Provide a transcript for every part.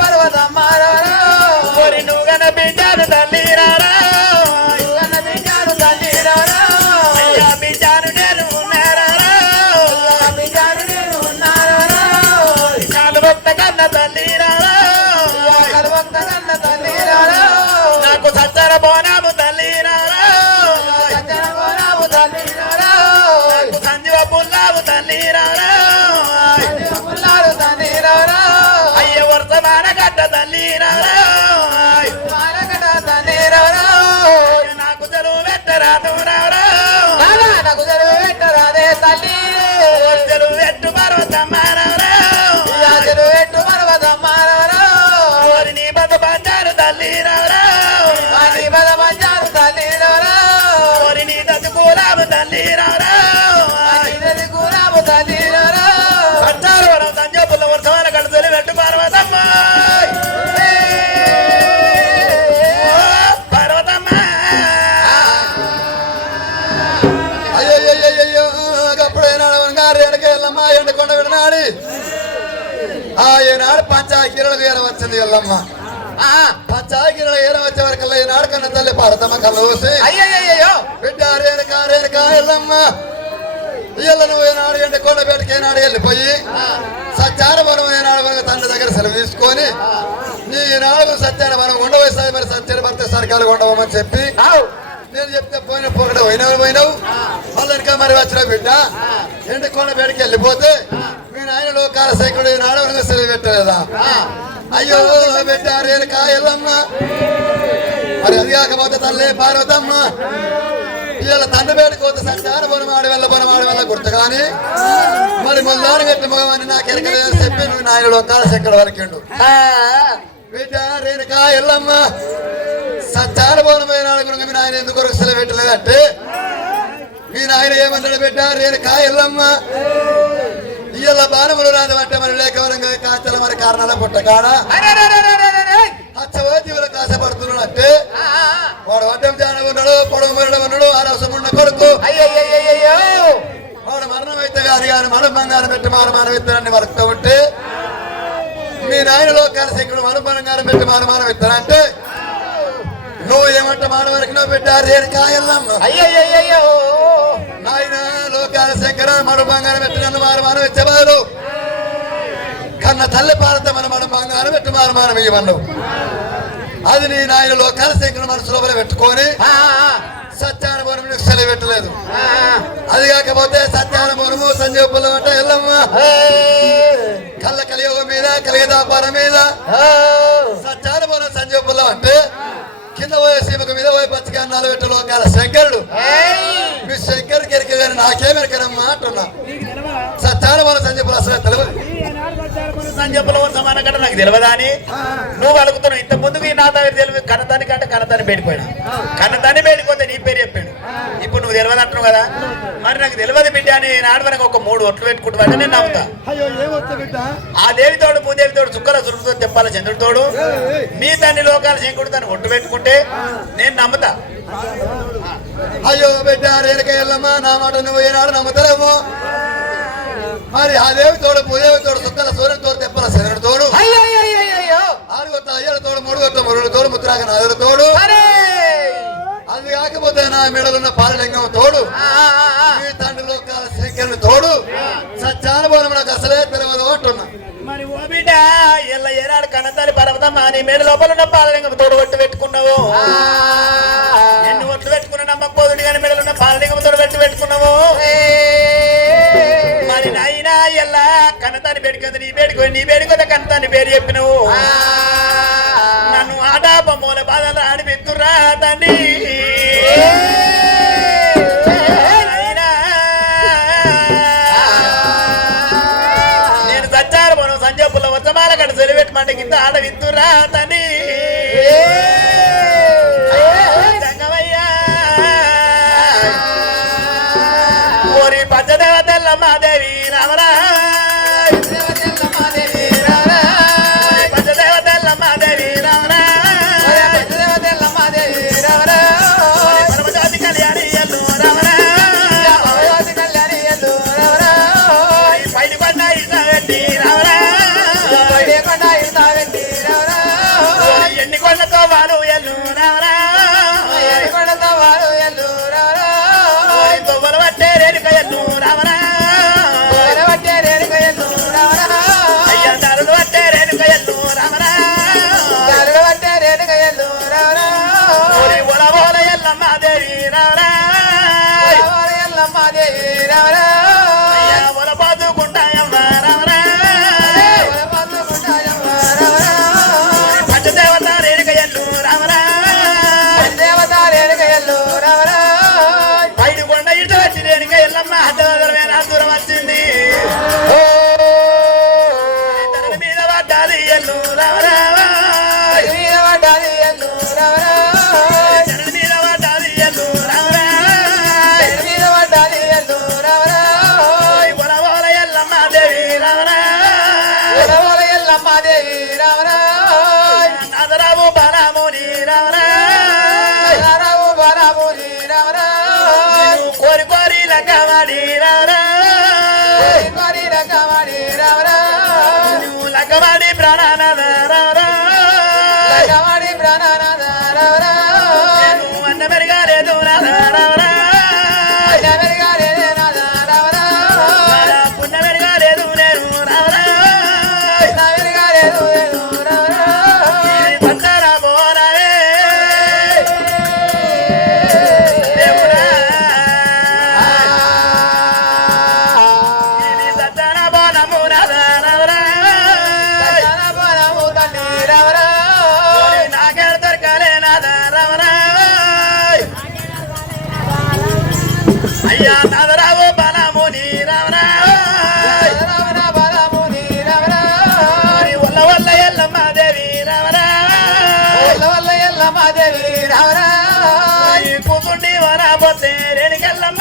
పర్వతమ్మారి నువ్వు గన బిడ్డాను తల్లి రారా అయ్యా బిడ్డాను నేను ఉన్నారా కాలువక్త కన్న తల్లి రారా నాకు సచ్చర బోనాము తల్లి రారా సంజీవ పుల్లావు తల్లి రారా అయ్య వర్తమాన గడ్డ తల్లి రారా నాకు చెరువు పెట్టరాదు రారా చెరువు పెట్టు పర్వతమ్మారా నీ బత బంజారు తల్లి రారా నీ దతి కూలాము తల్లి రారా సచ్చారవరం సంజపుల్ల వర్షమాల కడుతులు పెట్టు పర్వతమ్మ పర్వతమ్మ అయ్యో అప్పుడైనాడు గారు ఎడకెళ్ళమ్మా ఎండకొండ విడనాడి ఈనాడు పంచాకిరణకు ఏరవచ్చింది ఎల్లమ్మ పంచాకిరణ ఏరవచ్చే వరకల్లా ఈనాడు కన్న తల్లి పారతమ్మ కళ్ళ పోసి అయ్యయ్యో బిడ్డ రేణుకా ఎల్లమ్మ ఇయ్యల నువ్వు ఏనాడు ఎండకొండ బయటకి ఏనాడు వెళ్ళిపోయి సత్యానవనం ఏనాడు మనకు తండ్రి దగ్గర సెలవు తీసుకొని నీ ఈనాడు సత్యానవనం ఉండవస్తాయి మరి సత్యాన భర్త సరికాలు ఉండవమని చెప్పి నేను చెప్తే పోయిన పోకడ పోయినావు మళ్ళీ ఇంకా మరి వచ్చిన బిడ్డ ఎండకొండ బయటకి వెళ్ళిపోతే మీ నాయన లోకాల శేఖరుడు ఈనాడు మనకు సెలవు పెట్టలేదా అయ్యో బిడ్డ రేణుకా ఎల్లమ్మ మరి అది కాకపోతే తల్లి పార్వతమ్మ ఇవాళ తండ్రి బయటకు పోతే సత్యాన బొనం ఆడి వల్ల గుర్తు కానీ మరి ముందాను గట్టి మగమని నాకు ఎరకలేదని చెప్పి నువ్వు నాయనలో కాలశెక్కడ వరకిండు బిడ్డ రేణుకా ఎల్లమ్మ సత్యాన బోనమైన మీ నాయన ఎందుకు సెలవు పెట్టలేదంటే మీ నాయన ఏమన్నాడు బిడ్డ రేణుకా ఎల్లమ్మ ఇవాళ బాణములు రాదంటే మరి లేఖవరంగా కాచల మరి కారణాల పుట్టకాడ హచ్చవోజీవుల కాసపడుతున్నాడంటే వాడు వడ్డం జాన ఉన్నాడు పొడవు మరణం ఉన్నాడు ఆరోసం ఉన్న కొడుకు వాడు మరణం అయితే కానీ మనం బంగారం పెట్టి మానమానం ఇస్తానని వరుస్తూ ఉంటే మీ నాయన లోకాల శంకుడు మనం బంగారం పెట్టి మానమానం ఇస్తానంటే నువ్వు ఏమంట మానవరికి నువ్వు పెట్టారు రేణుకా ఎల్లమ్మ నాయన లోకాల శంకర మన బంగారం పెట్టి నన్ను మానమానం ఇచ్చేవాడు కన్న తల్లి పాలతో మన బంగారం పెట్టి మానమానం ఇవ్వన్నావు అది నీ నాయన లోకాల శంకర మనసు లోపల పెట్టుకొని సత్యానుభవం సెలవు పెట్టలేదు అది కాకపోతే సత్యానుభవము సంజీవ పుల్లం అంటే ఎల్లమ్మ కళ్ళ కలియుగం మీద కలిగదాపారం మీద సత్యానుభవం సంజీవ పుల్లం అంటే కింద పోయే సీమకు మీద పోయి పచ్చిగా అన్నాలు పెట్టే లోకాల శంకరుడు మీ శంకరుడికి ఎరిక కానీ నాకేమెరకనమ్మా అంటున్నా సత్యానుభవం సంజీవ పుల్లం అసలు తెలియదు సంజపుల సమాన కంటే నాకు తెలియదా అని నువ్వు అడుగుతున్నావు. ఇంత ముందుకు నా దగ్గర తెలియదు కన్నదాని కంటే కన్నదాన్ని బయటపోయినా కన్నదాన్ని బయటపోతే నీ పేరు చెప్పాడు. ఇప్పుడు నువ్వు తెలియదు అంటున్నావు కదా, మరి నాకు తెలియదు బిడ్డ అని నాడు మనకు ఒక 3 ఒట్లు పెట్టుకుంటున్నా నేను నమ్ముతా. ఆ దేవితోడు భూదేవితోడు చుక్కల సురుతో తెప్పాల చంద్రుడితోడు మీ తండ్రి లోకాల శంకుడు తను ఒట్టు పెట్టుకుంటే నేను నమ్ముతా. అయ్యో బిడ్డ రేణుకా ఎల్లమ్మ నా మాట నువ్వు ఏనాడు నమ్ముతారేమో. మరి ఆ దేవితోడు భూదేవితోడు చుక్కల సూర్యుడితోడు తెప్పాల చంద్రుడితోడు 6 గొట్ల అయ్యల తోడు 3 గొట్ల మురుడు తోడు ముద్రాగ నాదుల తోడు అది కాకపోతే నా మెడలున్న పాలలింగం తోడు మీ తండ్రి లోకాల శంకరుని తోడు సత్యానుభవం నాకు అసలే తెలియదు అంటున్నా. మరి ఓ బిడ్డ ఎల్ల ఏనాడు కన్నతల్లి పర్వతమ్మ నీ మేడ లోపల ఉన్న పాలలింగం తోడు ఒట్టు పెట్టుకున్నావు. ఎన్ని ఒట్లు పెట్టుకున్నా నమ్మకపోదుడు కానీ మెడలున్న పాలలింగం తోడు పెట్టుకున్నావు. మరి నాయన ఎల్లా కన్నతాన్ని పెట్టుకుంది నీ వేడుకొంద కన్నతాన్ని పేరు చెప్పినవు. నన్ను ఆడాప మూల బాధలు ఆడిపెత్తురా తండ్రి. నేను సచ్చారు మనం సంజయ్ పుల్ల వచ్చమాల కట్ట సెలిపెట్టమంటే కింద ఆడ విత్తురా తండ్రి. జంగమయ్యా ఓరి పంచదేవతల్ల మాదేవి రామరా రామరా దేవి రామరా ఒలపాదుకుంటాయమ్మ రామరా పంచదేవత రేణుకయ్యలు రామరా పైడు కొండ ఇటు వచ్చి రేణుకయ్యల్లమ్మ అడ్డమైన దూరం వచ్చింది తన మీద పడ్డాది ఎల్లు రామరా జనం మీద పడ్డాది ఎల్లు రామరా పొలవోల ఎల్లమ్మ దేవి రామరా నాదరావు బాలముని రామరా కోరి కోరి లక్కవాడి రామరా నువ్వు లక్కవాడి ప్రాణానాథ రామరా నువ్వు అన్న మెరుగాలేదు రామరా పుణ్య మెరుగాలేదు నేను రామరా పంచరా బోరావే దేవుడా ఇది సజ్జన బోనము రామరా నాకేడ దొరకాలే నాద రామరా అయ్యా నాదరావు బలముని రామరా వల్ల వల్ల ఎల్లమ్మ దేవి రామరా కూతుండి వరాబోతే రేణుకెళ్ళమ్మ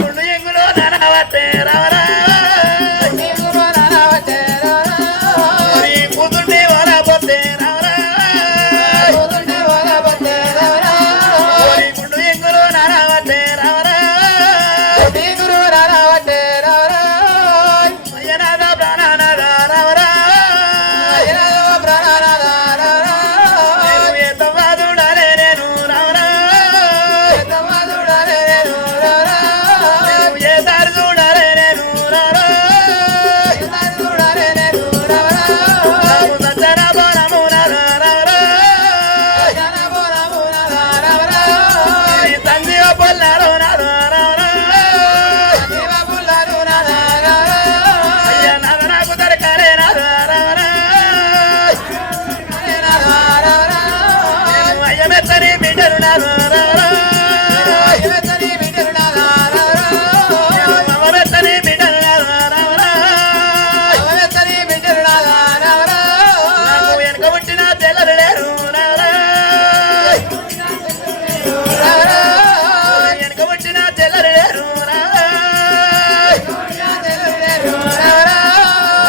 గుండు ఎంగులో ననవట్టే రామరా కూతుండి వరాబోతే రామరా గుండు ఎంగులో ననవట్టే రామరా అయ్యనాథ ప్రాణనాథ రామరా నేను ఏతవాదుడాలే నేను రామరా నేను ఏ దారి చూడాలే నేను రామరా నాకు సజ్జన బోనము రామరా నీ తండ్రి పొల్లారు రామరా అయ్యా నాద నాకు దొరకాలే రామరా నేను అయ్యమెత్తని బిడ్డలు రామరా అమ్మమెత్తని బిడ్డలు రామరా నాకు వెనక పుట్టిన తెల్లరు లేరు రామరా వెనక పుట్టిన తెల్లరు లేరు రామరా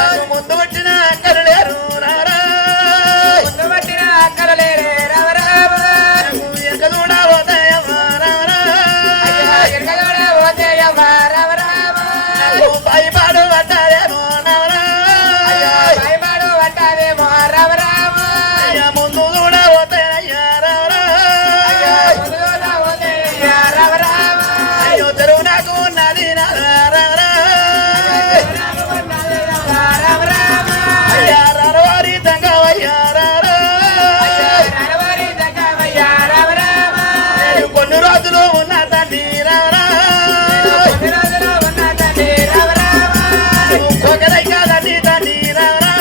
నాకు ముందు పుట్టిన అక్కలు లేరు రామరా నాకు వెనక దూడ పోతాయమ్మ రామరా నాకు భయపాడు పడ్డారేమో రామరా అయ్యా ముందు కూడా పోతాయ్యా రామరా అయ్యో తెరువు నాకు ఉన్నది రామరా అయ్యా రరవారి తంగవయ్యా రామరా నేను కొన్ని రోజులు ఉన్న తండ్రి రామరా నువ్వు కొగలై కాదని తండ్రి రామరా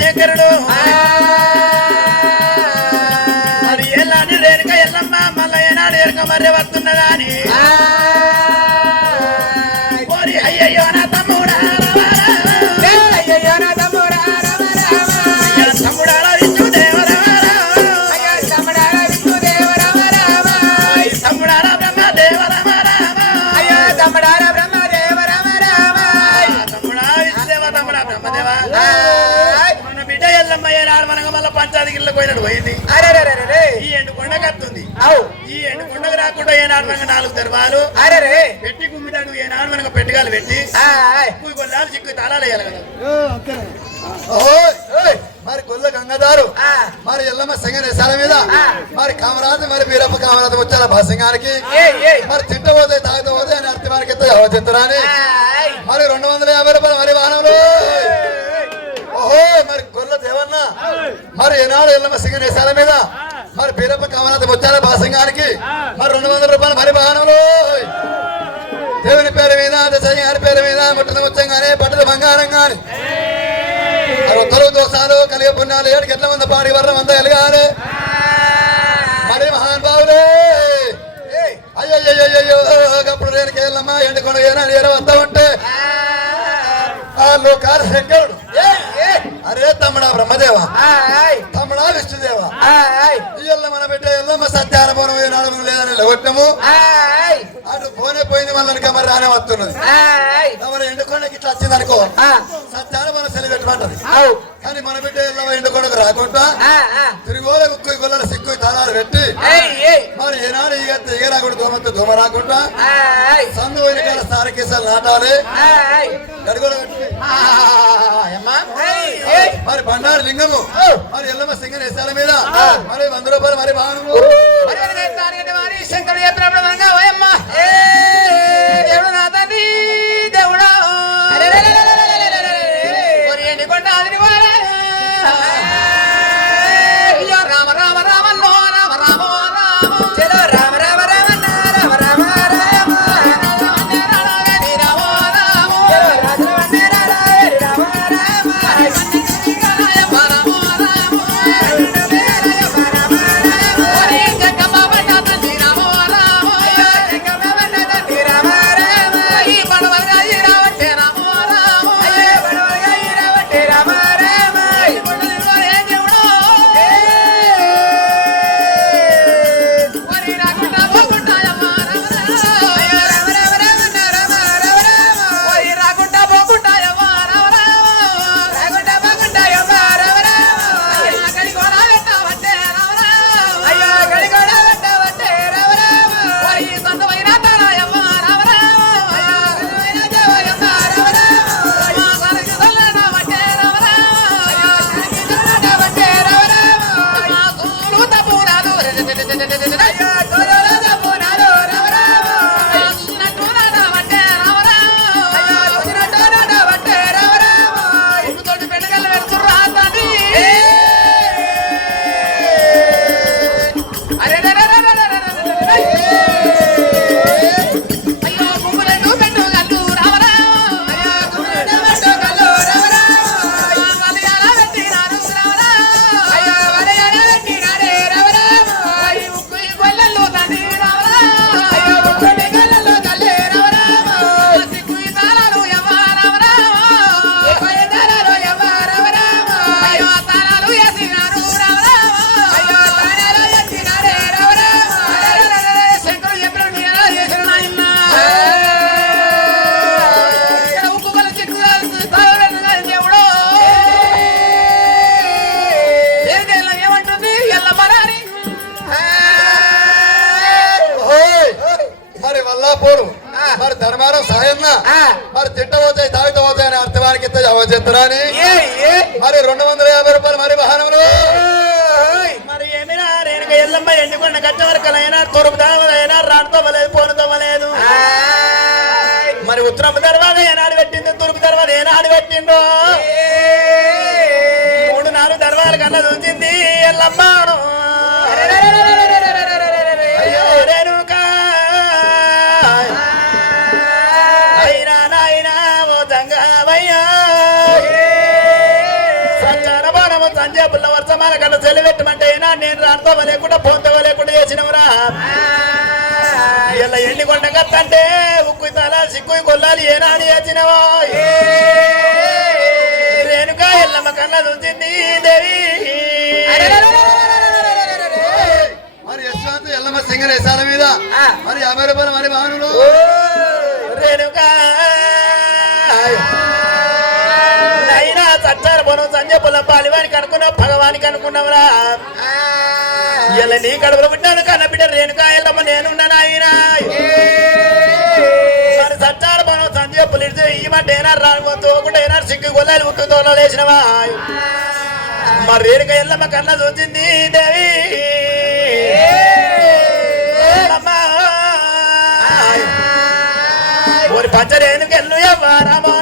శంకరుడు మరి ఎల్లాని రేణుక ఎల్లమ్మ మళ్ళా ఏనాడు ఎరుక మర్రె వస్తున్నదా అని అయ్యయ్యో నా తమ్ముడా పంచాయతీ గిళ్ళ పోయినట్టు పోయింది ఈ ఎండు కొండకు వస్తుంది ఈ ఎండు కొండకు రాకుండా ఏనాడు మనకు 4 దర్వాలు పెట్టి గుమ్మిటాడు ఏనాడు మనకు పెట్టగాలు పెట్టి కొల్లాలు చిక్కు తాళాలు వేయాలి కదా మరి గొల్ల గంగదారు మరి ఎల్లమ్మ సింగనేశాల మీద మరి కామరాజు మరి వీరప్ప కామరాజు వచ్చాల భాసింగానికి మరి తిట్టబోతే తాగుతపోతే అని అర్థమానికి చెప్తారని మరి 250 రూపాయలు మరి వాహనంలో ఓహో మరి గొల్ల దేవన్న మరి ఏనాడు ఎల్లమ్మ సింగనేశాల మీద మరి వీరప్ప కామరాజు వచ్చాల భాసింగానికి మరి 200 రూపాయలు మరి వాహనంలో దేవుని పేరు మీద గారి పేరు మీద ముట్టన ముచ్చంగానే పట్టద బంగారం గాని దోషాలు కలిగే పుణ్యాలు 7 గంటల మంది పాడి వర్రం అంతా ఎలగాలి మరి మహానుభావులే అయ్యో అప్పుడు నేను కేళ్ళమ్మా ఎండుకొండ వస్తా ఉంటే లోకాల శంకరుడు అరే తమ్ముడా బ్రహ్మదేవా తమ్ముడా విష్ణుదేవా ఇయ్యల్ల మన బిడ్డ ఎల్లమ్మ సత్యానుభవం నాలుగు లేదని లొట్టము అటు పోనే పోయింది మళ్ళీ మరి రానే వస్తున్నది మరి ఎండుకొండకి ఇట్లా వచ్చింది అనుకో సత్యానుభవం సెలవు పెట్టమంటది కానీ మన బిడ్డ ఎల్లమ్మ ఎండుకొండకు రాకుండా తిరిగోల ఉక్కు గొల్లల సిక్కు తాళాలు పెట్టి మరి ఏనాడు ఇక రాకుండా దోమతో దోమ రాకుండా సందు పోయిన కాల సారకేసాలు నాటాలి గడుగుల మరి బండారు లింగము మరి ఎల్లమ్మ సింగనేశాల మీద మరి 100 రూపాయలు మరి భావనము శంకరుడు చెప్పినప్పుడు దేవుడు నా తండ్రి దేవుడా రామ రామ రామ రామ రామ చలో రామ రామ రామ రామ రామ మరి ధర్మారం సాయన్న మరి తిట్టబోతాయి తాగుతపోతాయి అని అర్థవానికి చెప్తారని మరి 250 రూపాయలు మరి వాహనంలో మరి ఏమైనా రేణుక ఎల్లమ్మ ఎండుకొండ కట్ట వరకలైనా తూర్పు దావలైనా రానుతోవలేదు పోనుతోవలేదు మరి ఉత్తరం దర్వాజ ఏనాడు పెట్టిందో తూర్పు దర్వాజ ఏనాడు పెట్టిందో 3-4 దర్వాజల కన్నా చూసింది ఎల్లమ్మ సంజయపుల్ల వర్షమాల కన్నా సెలవెట్టమంటే అయినా నేను రానుతో లేకుండా పోతో లేకుండా చేసినవరా ఇలా ఎండి కొండ కత్తంటే ఉక్కు తల సిక్కు కొల్లాలి ఏనాడు చేసినవా రేణుక ఎల్లమ్మ కన్నా ఉంచింది దేవి మరి యశ్వంత్ ఎల్లమ్మ సింగర్ యశాల మీద మరి 50 రూపాయలు మరి వాహనులు రేణుక నైనా సచ్చారు పొలం సంజయ్ పొలం పాలివానికి అనుకున్నావు భగవానికి అనుకున్నావురా ఇలా నీ కడుపులో పుట్టాను కన్న బిడ్డ రేణుక ఎల్లమ్మ నేనున్నాను ఆయన మరి సచ్చారు పొలం సంజయ్ పులిసి ఈ మాట ఏనాడు రానుకోకుండా ఏనాడు సిగ్గు గొల్లాలి ఉక్కు తోలో లేచినవా మరి రేణుక ఎల్లమ్మ కన్నా చూసింది దేవి ఓరి పంచరేణుకెళ్ళు ఎవ్వరమో